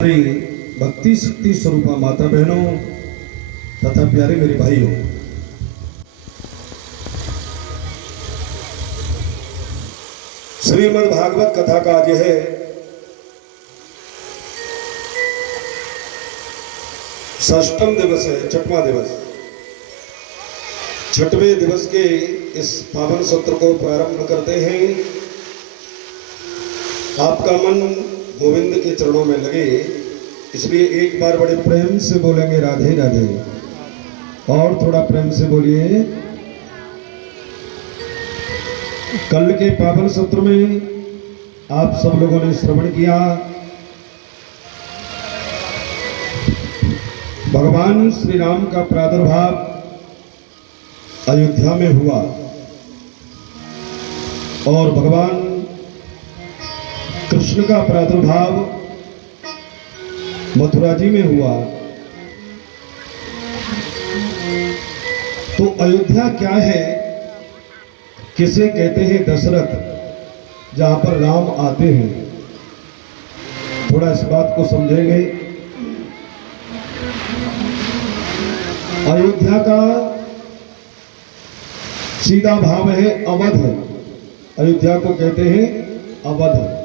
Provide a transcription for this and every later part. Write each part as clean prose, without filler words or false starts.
भक्ति शक्ति स्वरूपा माता बहनों तथा प्यारे मेरे भाइयों, श्रीमद् भागवत कथा का आज है षष्ठम दिवस है, छठवां दिवस। छठवें दिवस के इस पावन सत्र को प्रारंभ करते हैं। आपका मन गोविंद के चरणों में लगे, इसलिए एक बार बड़े प्रेम से बोलेंगे राधे राधे, और थोड़ा प्रेम से बोलिए। कल के पावन सत्र में आप सब लोगों ने श्रवण किया, भगवान श्री राम का प्रादुर्भाव अयोध्या में हुआ और भगवान कृष्ण का प्रादुर्भाव मथुरा जी में हुआ। तो अयोध्या क्या है, किसे कहते हैं दशरथ, जहां पर राम आते हैं। थोड़ा इस बात को समझेंगे। अयोध्या का सीधा भाव है अवध। अयोध्या को कहते हैं अवध,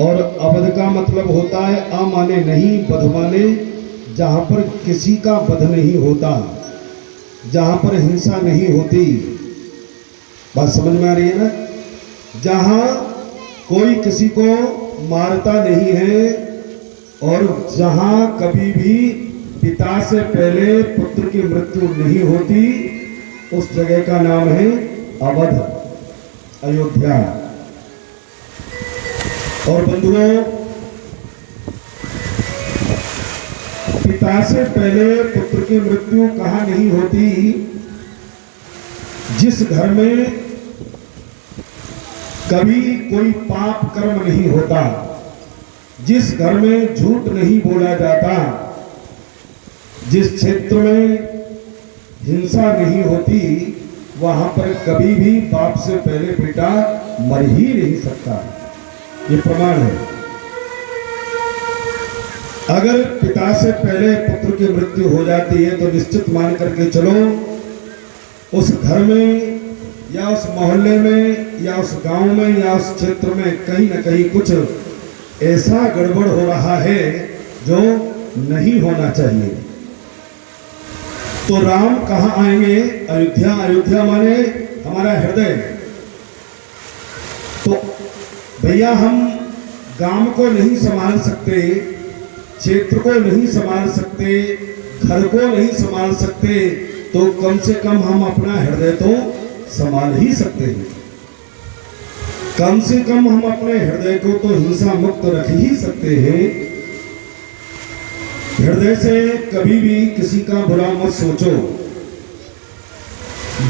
और अवध का मतलब होता है अ माने नहीं, बध माने जहां पर किसी का वध नहीं होता, जहां पर हिंसा नहीं होती। बात समझ में आ रही है ना? जहां कोई किसी को मारता नहीं है और जहां कभी भी पिता से पहले पुत्र की मृत्यु नहीं होती, उस जगह का नाम है अवध, अयोध्या। और बंधुओं, पिता से पहले पुत्र की मृत्यु कहां नहीं होती? जिस घर में कभी कोई पाप कर्म नहीं होता, जिस घर में झूठ नहीं बोला जाता, जिस क्षेत्र में हिंसा नहीं होती, वहां पर कभी भी बाप से पहले बेटा मर ही नहीं सकता। ये प्रमाण है। अगर पिता से पहले पुत्र की मृत्यु हो जाती है तो निश्चित मान करके चलो, उस घर में या उस मोहल्ले में या उस गांव में या उस क्षेत्र में कहीं न कहीं कुछ ऐसा गड़बड़ हो रहा है जो नहीं होना चाहिए। तो राम कहां आएंगे? अयोध्या। अयोध्या माने हमारा हृदय। तो भैया, हम गांव को नहीं संभाल सकते, क्षेत्र को नहीं संभाल सकते, घर को नहीं संभाल सकते, तो कम से कम हम अपना हृदय तो संभाल ही सकते हैं। कम से कम हम अपने हृदय को तो हिंसा मुक्त रख ही सकते हैं। हृदय से कभी भी किसी का बुरा मत सोचो,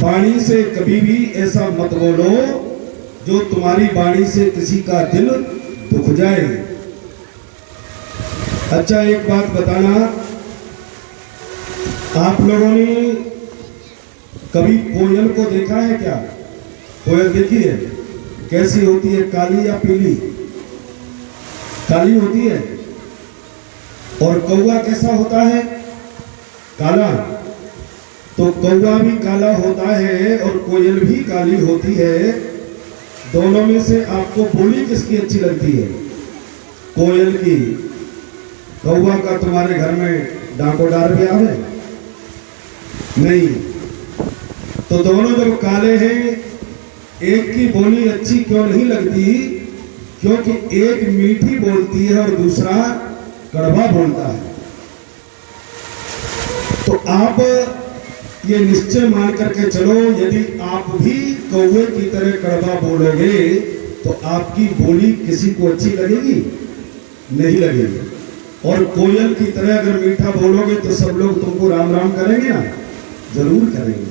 वाणी से कभी भी ऐसा मत बोलो जो तुम्हारी वाणी से किसी का दिल दुख जाए। अच्छा, एक बात बताना, आप लोगों ने कभी कोयल को देखा है क्या? कोयल देखी है? कैसी होती है, काली या पीली? काली होती है। और कौवा कैसा होता है? काला। तो कौवा भी काला होता है और कोयल भी काली होती है। दोनों में से आपको बोली किसकी अच्छी लगती है? कोयल की। कौवा का तुम्हारे घर में डाकोडार भी आवे? नहीं। तो दोनों जब काले हैं, एक की बोली अच्छी क्यों नहीं लगती? क्योंकि एक मीठी बोलती है और दूसरा कड़वा बोलता है। तो आप ये निश्चय मान करके चलो, यदि आप भी कौवे की तरह कड़वा बोलोगे तो आपकी बोली किसी को अच्छी लगेगी? नहीं लगेगी। और कोयल की तरह अगर मीठा बोलोगे तो सब लोग तुमको राम राम करेंगे ना? जरूर करेंगे।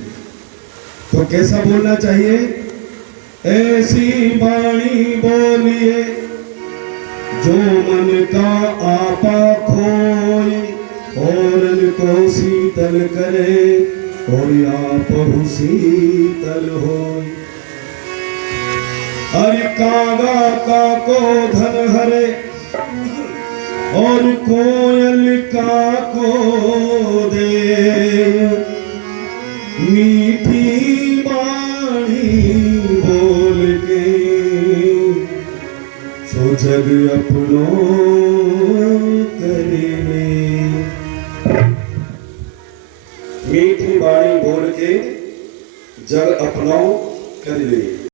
तो कैसा बोलना चाहिए? ऐसी वाणी बोलिए जो मन का आपा खोई, और को शीतल करे और आप शीतल हो। अरे कागा का को धन हरे, और कोयल का को दे मीठी वाणी बोल के, सो जग अपनों करे ले। मीठी वाणी बोल के जग अपनों कर ले।